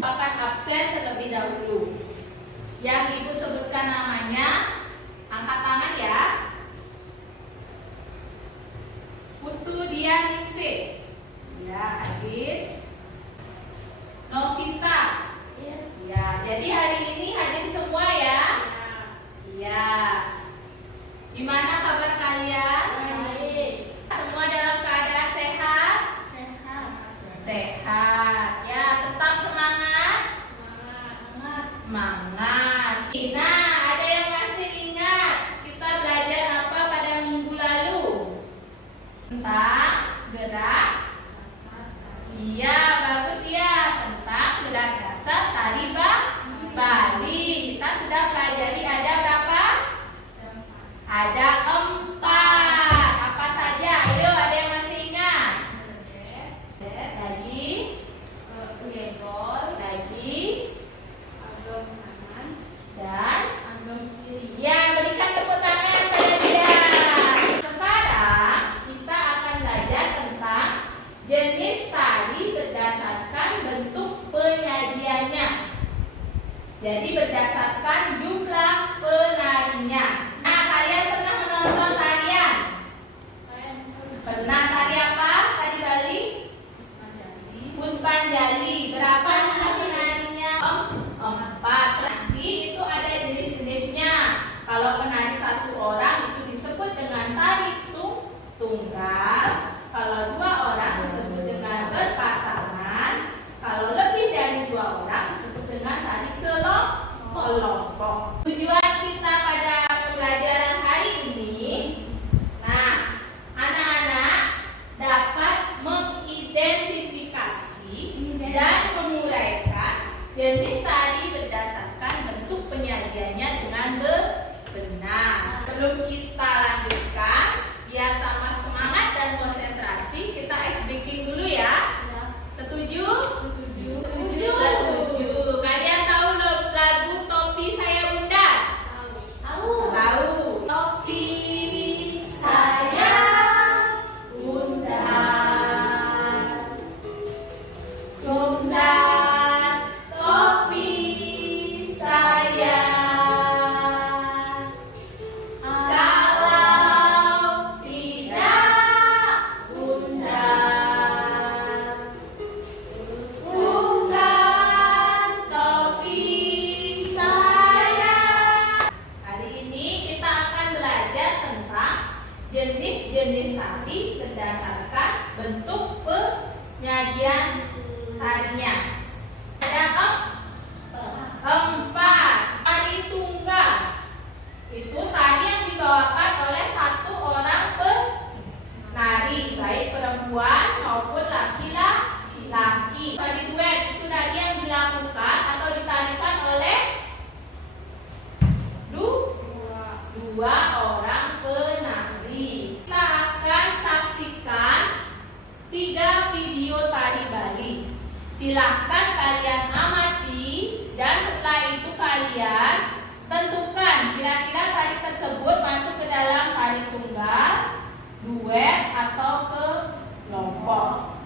akan absen terlebih dahulu. Yang Ibu sebutkan namanya, angkat tangan ya. Putu Dianingsih. Ya, hadir. Novita. Ya, jadi hari ini hadir semua ya. Ya. Gimana kabar kalian? Baik. Semua dalam keadaan sehat? Sehat. Sehat. Ya, tetap semangat. Semangat. Semangat. Nah, ada yang masih ingat kita belajar apa pada minggu lalu? Tentang gerak. Iya, bagus ya. Tentang gerak dasar tari Bali. Kita sudah pelajari ada berapa? Ada 4. Apa saja? Ayo, ada yang masih ingat? Lagi. Lagi. Agam kanan. Dan Agam kiri. ya, berikan tepuk tangan pada dia. Sekarang kita akan belajar tentang jenis tari berdasarkan bentuk penyajiannya. Jadi berdasarkan jumlah penarinya. Nah, kalian pernah menonton tarian? Pernah tari apa? Tari Bali? Puspanjali. Berapa jumlah penarinya? 4. Nanti itu ada jenis-jenisnya. Kalau penari 1 orang itu disebut dengan tari tunggal. Kalau 2 orang disebut dengan berpasangan. Kalau lebih dari 2 orang disebut dengan tari kelompok. Tujuan kita pada pembelajaran hari ini, nah, anak-anak dapat mengidentifikasi dan menguraikan jenis tari berdasarkan bentuk penyajiannya dengan benar. Sebelum kita lanjutkan, biar tambah semangat dan konsentrasi, kita ice breaking dulu ya. Setuju? Setuju. Kalian tahu lagu Topi Saya Bunda? Tahu. Topi saya Bunda, Bunda, topi saya. Kalau tidak Bunda, bukan topi saya. Hari ini kita akan belajar tentang jenis-jenis tari berdasarkan bentuk penyajian tarinya. Ada 4. Tari tunggal itu tari yang dibawakan oleh 1 orang penari, baik perempuan maupun laki-laki. Tari duet itu tari yang dilakukan atau ditarikan oleh 2 orang penari. Kita akan saksikan 3 video tari Bali. Silahkan kalian amati dan setelah itu kalian tentukan kira-kira tari tersebut masuk ke dalam tari tunggal, duet atau kelompok.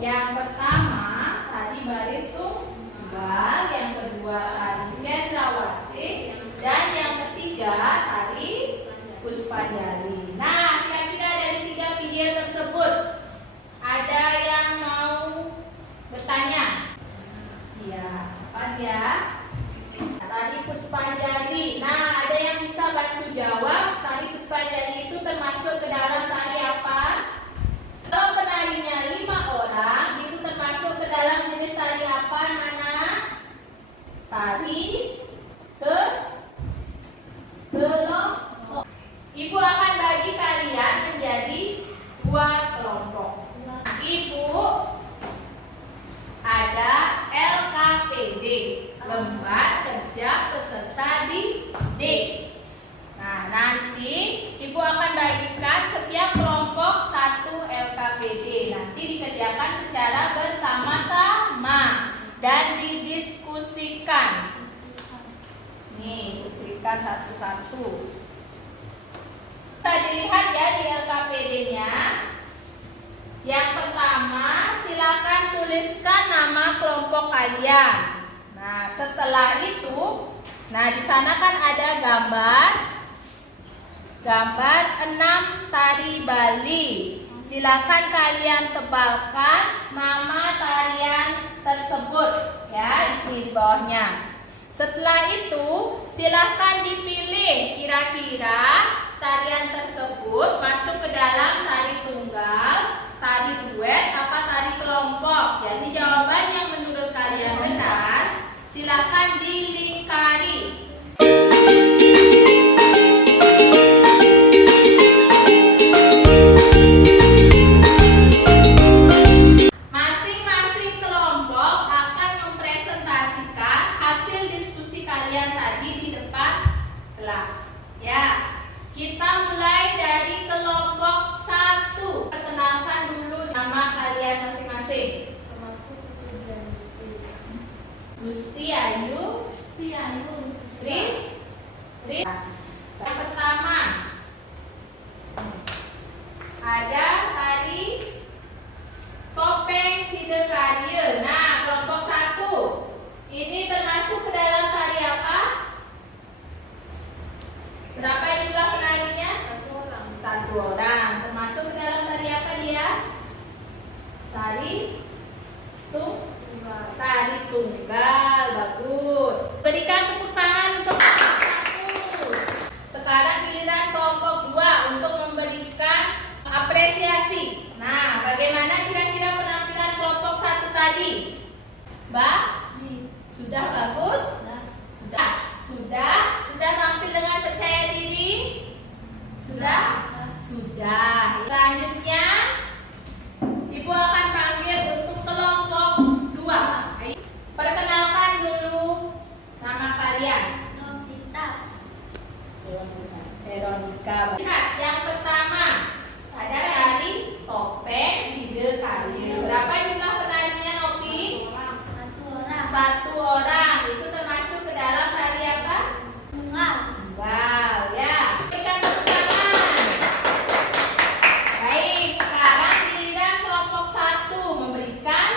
Yang pertama tari baris tunggal, yang kedua tari cendrawasih, dan yang ketiga tari puspanjali. Nah, kira-kira dari 3 video tersebut ada yang mau bertanya? Iya, apa ya? Tari puspanjali. Nah, ada yang bisa bantu jawab? Tari puspanjali itu termasuk ke dalam tari apa? Kalau penarinya 5 orang, itu termasuk ke dalam jenis tari apa, Nana? Tari kelompok. Ibu akan bagi kalian menjadi 2 kelompok. Nah, Ibu ada LKPD, Lembar Kerja Peserta Didik. Nah, nanti Ibu akan bagikan setiap kelompok 1 LKPD. Nanti dikerjakan secara bersama dan didiskusikan. Nih, berikan satu-satu. Bisa dilihat ya di LKPD-nya. Yang pertama, silakan tuliskan nama kelompok kalian. Nah, setelah itu, di sana kan ada gambar 6 tari Bali. Silakan kalian tebalkan nama tarian tersebut ya, di bawahnya. Setelah itu, silakan dipilih kira-kira tarian tersebut masuk ke dalam tari tunggal, tari duet, apa tari kelompok. Jadi jawaban yang menurut kalian benar, silakan dilingkari. Masing-masing kelompok akan mempresentasikan hasil diskusi kalian tadi di depan kelas. Ya, kita mulai dari kelompok 1. Perkenalkan dulu nama kalian masing-masing. Gusti, Ayu, Tris. Yang pertama ada tari topeng Sidekarya. Nah, kelompok 1 ini termasuk ke dalam tari apa? Berapa jumlah penarinya? Satu orang. Termasuk ke dalam tari apa dia? Tari tunggal. Bagus. Berikan tepuk tangan untuk kelompok 1. Sekarang giliran kelompok 2 untuk memberikan apresiasi. Nah, bagaimana kira-kira penampilan kelompok 1 tadi? Mbak? Sudah bagus? Sudah tampil dengan percaya diri? Sudah. Selanjutnya, Ibu akan panggil untuk kelompok 2. Perkenalkan dulu nama kalian. Veronica. Lihat, yang pertama ada tari topeng Sidekarya. Berapa jumlah penarinya, Nopi? Satu orang. Itu termasuk ke dalam tari apa? Tunggal. Ya. Berikan tepuk tangan. Baik, sekarang giliran kelompok 1 memberikan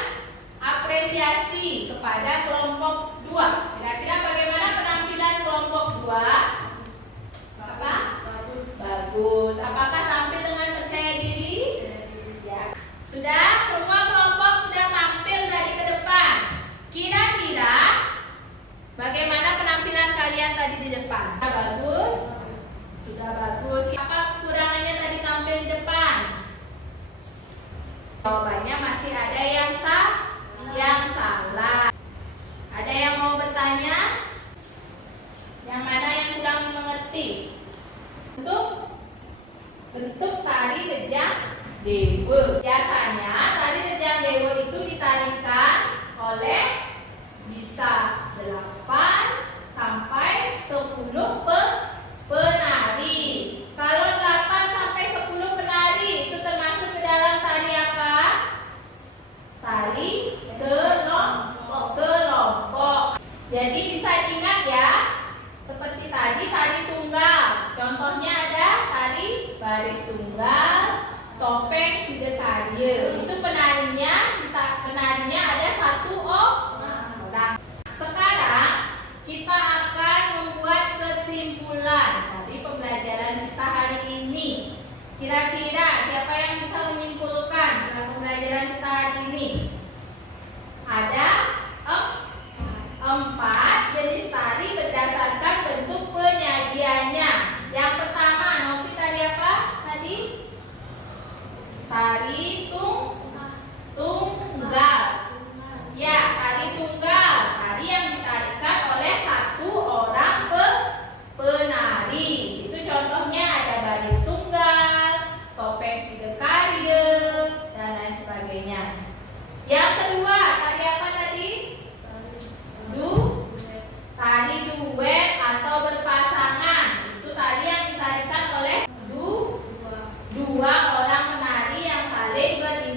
apresiasi kepada kelompok 2. Kira-kira bagaimana penampilan kelompok 2? Apa? Bagus. Apakah tampil dengan percaya diri? Ya. Sudah, semua kelompok sudah tampil tadi ke depan. Kira-kira bagaimana penampilan kalian tadi di depan? Sudah bagus. Apa kekurangannya tadi tampil di depan? Jawabannya masih ada yang salah. Ada yang mau bertanya? Yang mana yang kurang dimengerti? Bentuk tari rejang dewa. Biasanya tari rejang dewa itu ditarikan oleh bisa 8 sampai 10 penari. Kalau 8 sampai 10 penari itu termasuk ke dalam tari apa? Tari kelompok. Jadi bisa diingat ya, seperti tadi tari tunggal. Contohnya ada tari baris tunggal, topeng Sidekarya. Itu penarinya ada 1 orang. Sekarang kita akan membuat kesimpulan dari pembelajaran kita hari ini. Kira-kira siapa yang bisa menyimpulkan dalam pembelajaran kita hari ini? Ada 4 jenis tari berdasarkan bentuk penyajiannya. Yang pertama, Nopi tari apa tadi? Tari tunggal. Ya, tari tunggal. Tari yang ditarikan oleh 1 orang penari. Itu contohnya ada baris tunggal, topeng Sidekarya, dan lain sebagainya. Yang kedua, tari apa tadi? Tari duet atau berpasangan. Itu tari yang ditarikan oleh 2 orang penari yang saling beriringan.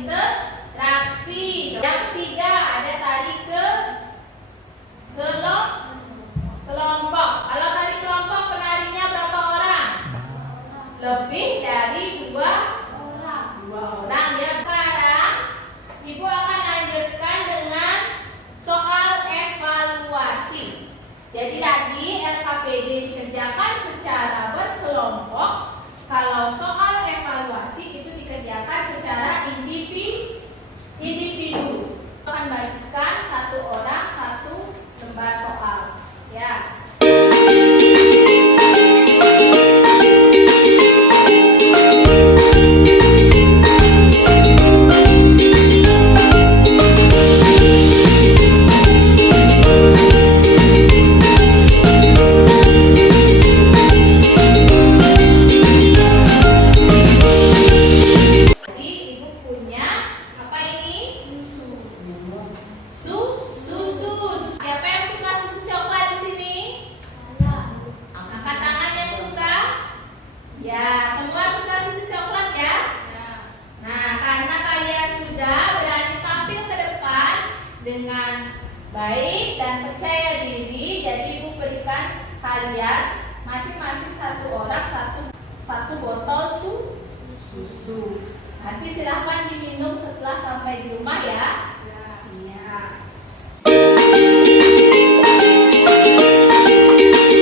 dengan baik dan percaya diri. Jadi Ibu berikan kalian masing-masing satu orang satu botol susu. Nanti silahkan diminum setelah sampai di rumah ya. Iya.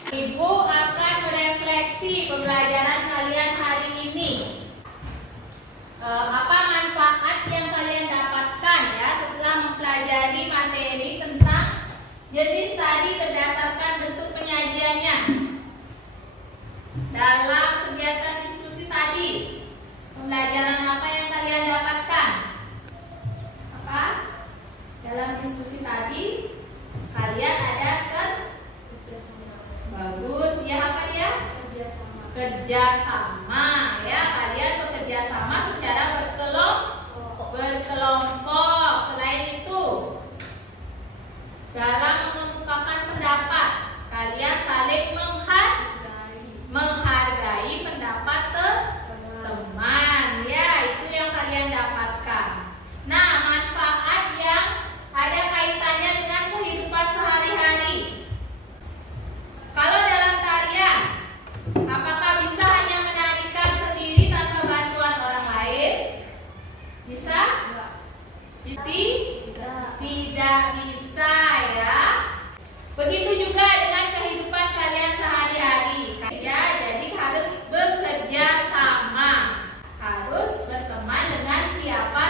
Ibu akan merefleksi pembelajaran kalian hari ini. Apa manfaat yang kalian dapatkan ya setelah mempelajari materi tentang jenis tari berdasarkan bentuk penyajiannya dalam kegiatan diskusi tadi. Pembelajaran apa yang kalian dapatkan? Apa? Dalam diskusi tadi kalian ada bagus ya, apa dia? Kerjasama ya, kalian bekerja sama secara berkelompok. Selain itu, dalam mengemukakan pendapat, kalian saling menghargai pendapat teman ya, itu yang kalian dapatkan. Nah, manfaat yang ada kaitannya dengan kehidupan sehari-hari. Kalau dalam tarian, apakah bisa hanya menarikan sendiri tanpa bantuan orang lain? Bisa? Tidak bisa ya. Begitu juga dengan kehidupan kalian sehari-hari. Ya, jadi harus bekerja sama, harus berteman dengan siapa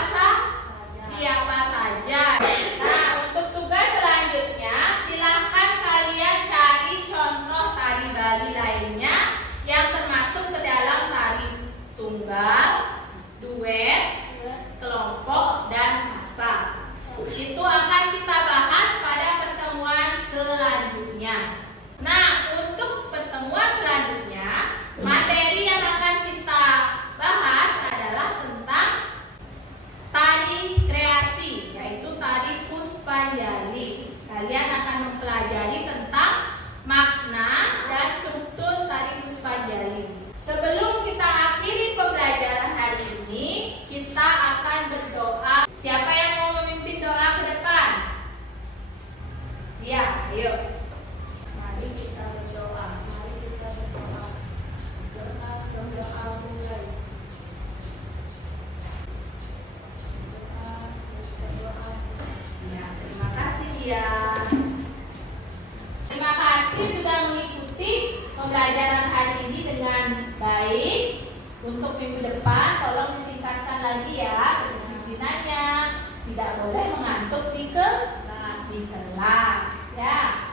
saja. Nah, untuk tugas selanjutnya, silakan kalian cari contoh tari Bali lainnya yang termasuk ke dalam tari tunggal, duet, kelompok, dan massal. Itu akan kita bahas pada pertemuan selanjutnya. Nah, untuk pertemuan selanjutnya, materi yang akan kita bahas adalah tentang tari kreasi, yaitu tari Puspanjali. Kalian akan mempelajari tentang makna dan struktur tari Puspanjali. Sebelum kita akhiri pembelajaran hari ini, kita akan berdoa. Siapa yang mau memimpin doa ke depan? Ya, ayo. Mari kita berdoa. Berdoa mulai. Ya, terima kasih ya. Terima kasih sudah mengikuti pembelajaran hari ini dengan baik. Untuk minggu depan tolong ditingkatkan lagi ya kedisiplinannya. Tidak boleh mengantuk di kelas ya.